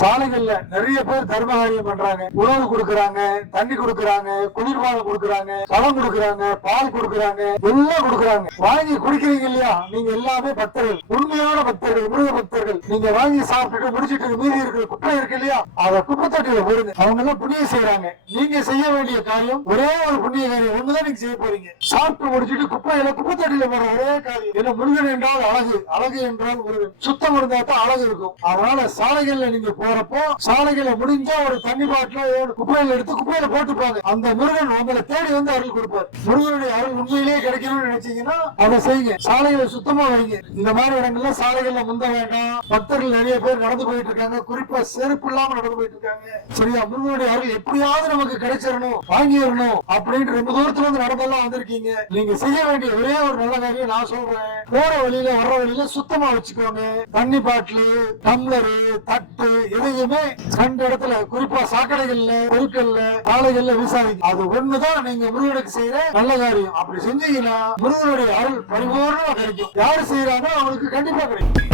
சாலைகள்ல நிறைய பேர் தர்ம காரியம் பண்றாங்க. உணவு கொடுக்கறாங்க, தண்ணி கொடுக்கறாங்க, குளிர்பானம் கொடுக்கறாங்க, பழம் கொடுக்கறாங்க, பால் கொடுக்கறாங்க, எல்லாம் கொடுக்கறாங்க. வாங்கி குடிக்கிறீங்க இல்லையா, நீங்க எல்லாமே பக்தர்கள், உண்மையான பக்தர்கள், முருக பக்தர்கள். நீங்க வாங்கி சாப்பிட்டுட்டு முடிச்சிட்டு மீதி இருக்கிற குப்பை இருக்கு இல்லையா, அதை குப்பை தொட்டியில போடுங்க. அவங்க எல்லாம் புண்ணியம் செய்யறாங்க. நீங்க செய்ய வேண்டிய காரியம் ஒரே ஒரு புண்ணிய காரியம் ஒண்ணுதான் நீங்க செய்ய போறீங்க. சாப்பிட்டு முடிச்சிட்டு குப்பையில குப்பை தொட்டியில போற ஒரே காரியம் என்ன, முருகன் என்றால் அழகு, அழகு என்றால் முருகன். சுத்தம் இருந்தா தான் அழகு இருக்கும். அதனால சாலைகள்ல நீங்க போறப்போ சாலைகளை முடிஞ்சா ஒரு தண்ணி பாட்டில குப்பையில எடுத்து குப்பையில போட்டுப்பாங்க. அந்த முருகன் உங்களை தேடி வந்து அருள் கொடுப்பார். முருகனுடைய அருள் உண்மையிலேயே கிடைக்கணும்னு நினைச்சீங்கன்னா அதை செய்யுங்க. சாலைகளை சுத்தமா வைங்க. இந்த மாதிரி இடங்கள்ல சாலைகள்ல முந்த வேண்டாம். பக்தர்கள் நிறைய பேர் நடந்து போயிட்டு இருக்காங்க, குறிப்பா செருப்பு இல்லாம நடந்து போயிட்டு இருக்காங்க. சரியா, முருகனுடைய அருள் எப்படியாவது நமக்கு கிடைச்சிடணும், வாங்கிடணும் அப்படின்னு ரொம்ப தூரத்துல இருந்து நடந்தெல்லாம் வந்திருக்கீங்க. நீங்க செய்ய வேண்டிய ஒரே ஒரு நல்ல காரியம் நான் சொல்றேன். போற வழியில வர்ற வழியில சுத்தமா வச்சுக்கோங்க. தண்ணி பாட்டில், டம்ளரு, தட்டு எதையுமே கண்ட இடத்துல, குறிப்பா சாக்கடைகள்ல, பொருட்கள்ல, சாலைகள்ல வீசாதீங்க. அது ஒண்ணுதான் நீங்க முருகனுக்கு செய்யற நல்ல காரியம். அப்படி செஞ்சீங்கன்னா முருகனுடைய அருள் பரிபூர்ணமா கிடைக்கும். யாரு செய்யறாங்களோ அவங்களுக்கு கண்டிப்பா கிடைக்கும்.